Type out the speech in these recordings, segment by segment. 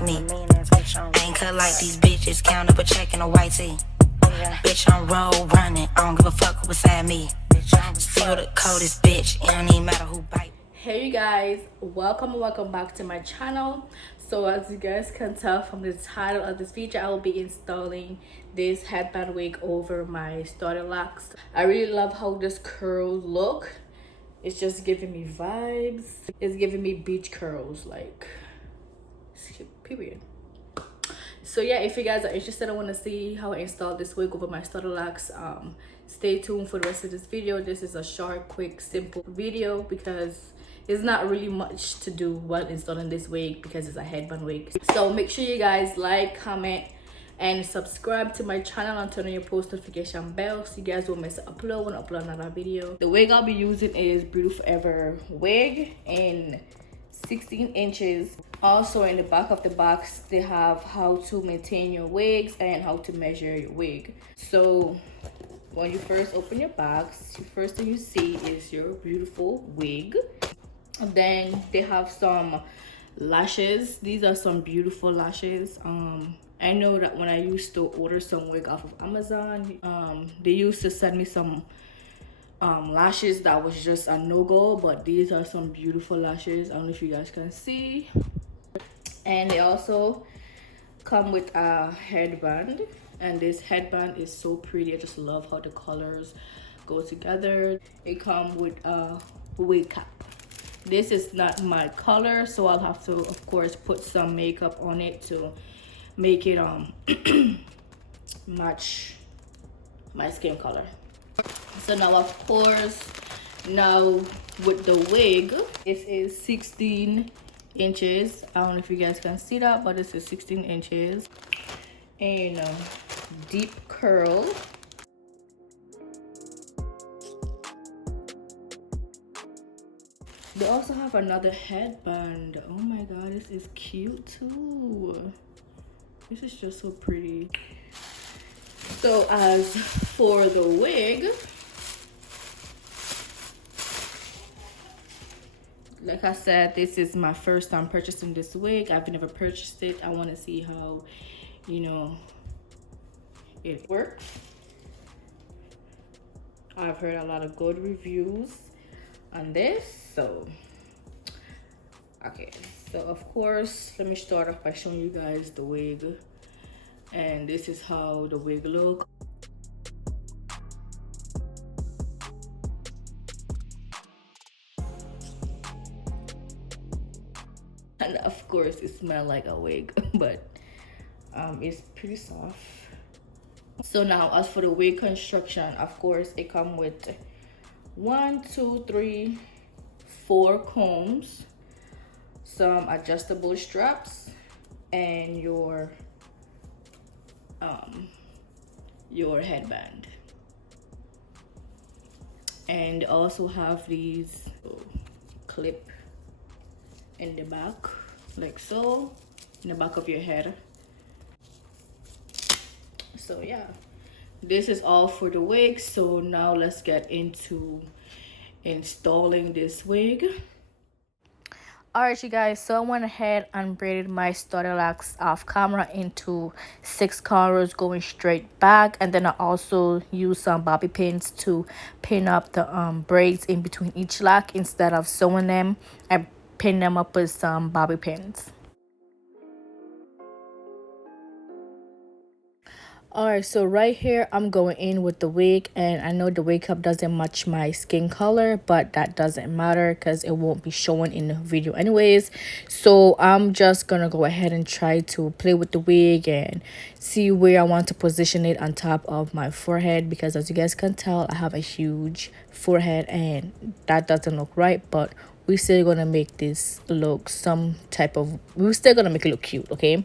like me. Ain't cut like these bitches, count up a check in a white tee. Bitch, I'm road running, I don't give a fuck who beside me. Still the coldest bitch, it don't even matter who bite. Hey you guys, welcome back to my channel. So as you guys can tell from the title of this video, I will be installing this headband wig over my starter locks. I really love how this curls look. It's just giving me vibes. It's giving me beach curls, like, period. So yeah, if you guys are interested and want to see how I install this wig over my starter locks, stay tuned for the rest of this video. This is a short, quick, simple video because it's not really much to do while installing this wig because it's a headband wig. So make sure you guys like, comment, and subscribe to my channel and turn on your post notification bell so you guys won't miss an upload when I upload another video. The wig I'll be using is BeautyForever wig in 16 inches. Also in the back of the box they have how to maintain your wigs and how to measure your wig. So when you first open your box, the first thing you see is your beautiful wig. And then they have some lashes. These are some beautiful lashes. I know that when I used to order some wig off of Amazon, they used to send me some lashes that was just a no-go, but these are some beautiful lashes. I don't know if you guys can see. And they also come with a headband, and this headband is so pretty. I just love how the colors go together. It comes with a wig cap. This is not my color, so I'll have to of course put some makeup on it to make it match my skin color. So now of course, now with the wig, this is 16 inches. I don't know if you guys can see that, but this is 16 inches and deep curl. They also have another headband. Oh my god, this is cute too. This is just so pretty. So as for the wig, like I said, this is my first time purchasing this wig. I've never purchased it. I want to see how, you know, it works. I've heard a lot of good reviews on this. So okay, so of course let me start off by showing you guys the wig, and this is how the wig look. And of course it smells like a wig, but it's pretty soft. So now as for the wig construction, of course it comes with 1, 2, 3, 4 combs, some adjustable straps, and your headband. And also have these clip in the back, like so, in the back of your head. So yeah, this is all for the wig. So now let's get into installing this wig. Alright you guys, so I went ahead and braided my starter locks off camera into 6 corners going straight back, and then I also used some bobby pins to pin up the braids in between each lock. Instead of sewing them, I pinned them up with some bobby pins. Alright, so right here I'm going in with the wig, and I know the wig cap doesn't match my skin color, but that doesn't matter because it won't be showing in the video anyways. So I'm just gonna go ahead and try to play with the wig and see where I want to position it on top of my forehead, because as you guys can tell, I have a huge forehead and that doesn't look right, but we're still gonna make this look we're still gonna make it look cute, okay?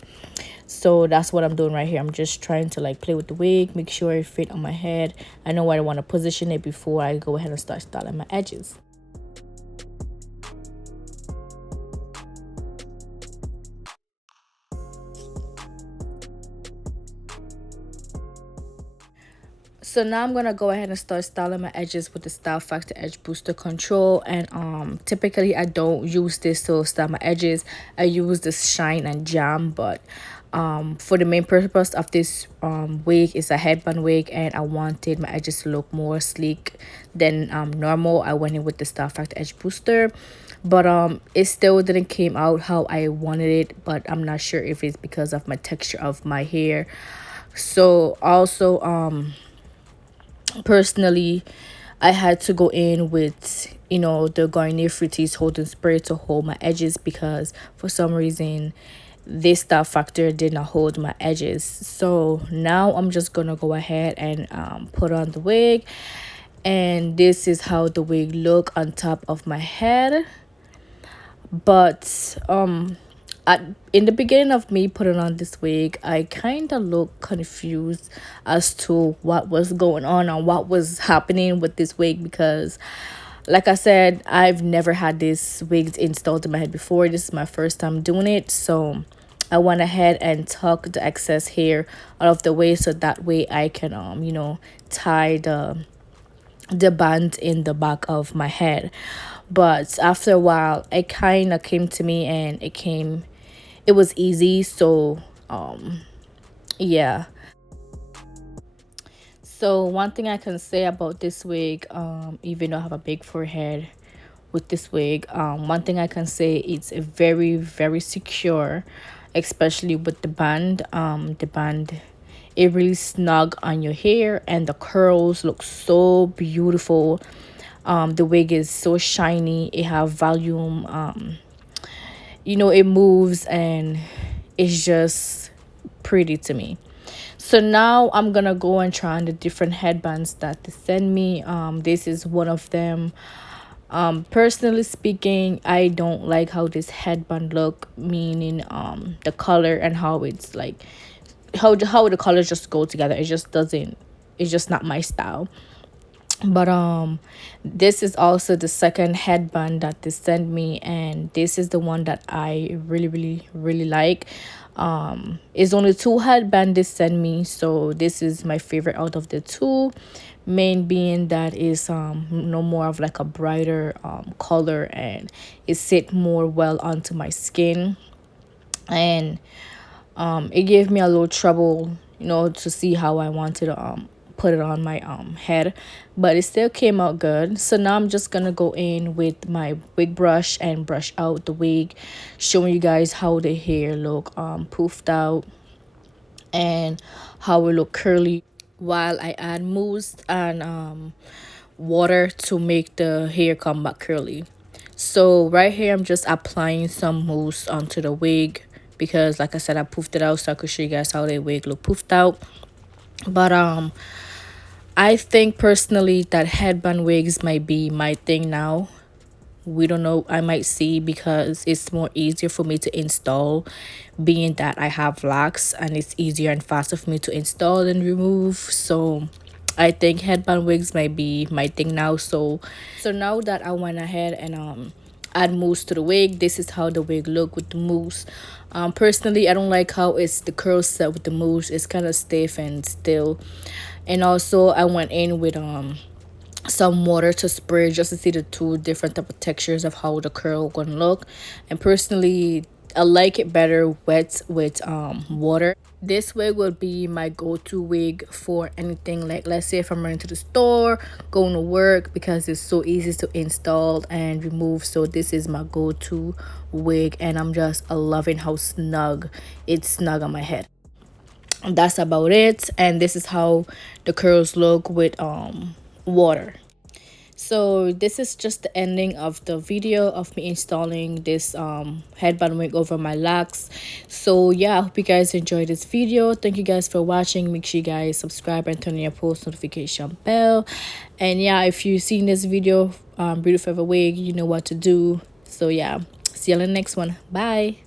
So that's what I'm doing right here. I'm just trying to like play with the wig, make sure it fit on my head. I know where I want to position it before I go ahead and start styling my edges. So now I'm gonna go ahead and start styling my edges with the Style Factor Edge Booster Control. And typically I don't use this to style my edges. I use this Shine and Jam, but for the main purpose of this wig is a headband wig, and I wanted my edges to look more sleek than normal. I went in with the Style Factor Edge Booster, but it still didn't came out how I wanted it. But I'm not sure if it's because of my texture of my hair. So also personally, I had to go in with, you know, the Garnier Fructis holding spray to hold my edges, because for some reason this Style Factor did not hold my edges. So now I'm just gonna go ahead and put on the wig, and this is how the wig look on top of my head. But in the beginning of me putting on this wig, I kind of looked confused as to what was going on and what was happening with this wig, because like I said, I've never had this wig installed in my head before. This is my first time doing it. So I went ahead and tucked the excess hair out of the way, so that way I can you know, tie the band in the back of my head. But after a while, it kind of came to me, and it was easy. So yeah. So one thing I can say about this wig, even though I have a big forehead with this wig, one thing I can say, it's a very secure, especially with the band. The band, it really snug on your hair, and the curls look so beautiful. The wig is so shiny, it have volume, you know, it moves, and it's just pretty to me. So now I'm gonna go and try on the different headbands that they send me. This is one of them. Personally speaking, I don't like how this headband look, meaning the color and how it's like how the colors just go together. It just doesn't, it's just not my style. But this is also the second headband that they sent me, and this is the one that I really like. It's only two headband they sent me, so this is my favorite out of the two. Main being that is no more of like a brighter color, and it sit more well onto my skin. And it gave me a little trouble, you know, to see how I wanted to put it on my head, but it still came out good. So now I'm just gonna go in with my wig brush and brush out the wig, showing you guys how the hair look poofed out, and how it look curly, while I add mousse and water to make the hair come back curly. So right here I'm just applying some mousse onto the wig, because like I said, I poofed it out so I could show you guys how the wig look poofed out. But I think personally that headband wigs might be my thing now. We don't know, I might see, because it's more easier for me to install, being that I have locks, and it's easier and faster for me to install and remove. So I think headband wigs might be my thing now. So now that I went ahead and add mousse to the wig, this is how the wig look with the mousse. Personally, I don't like how it's the curl set with the mousse. It's kind of stiff and still. And also I went in with some water to spray, just to see the two different type of textures of how the curl gonna look. And personally, I like it better wet with water. This wig would be my go-to wig for anything, like let's say if I'm running to the store, going to work, because it's so easy to install and remove. So this is my go-to wig, and I'm just loving how snug it's snug on my head. That's about it. And this is how the curls look with water. So this is just the ending of the video of me installing this headband wig over my locks. So yeah, I hope you guys enjoyed this video. Thank you guys for watching. Make sure you guys subscribe and turn on your post notification bell. And yeah, if you've seen this video, BeautyForever wig, you know what to do. So yeah, see you in the next one. Bye.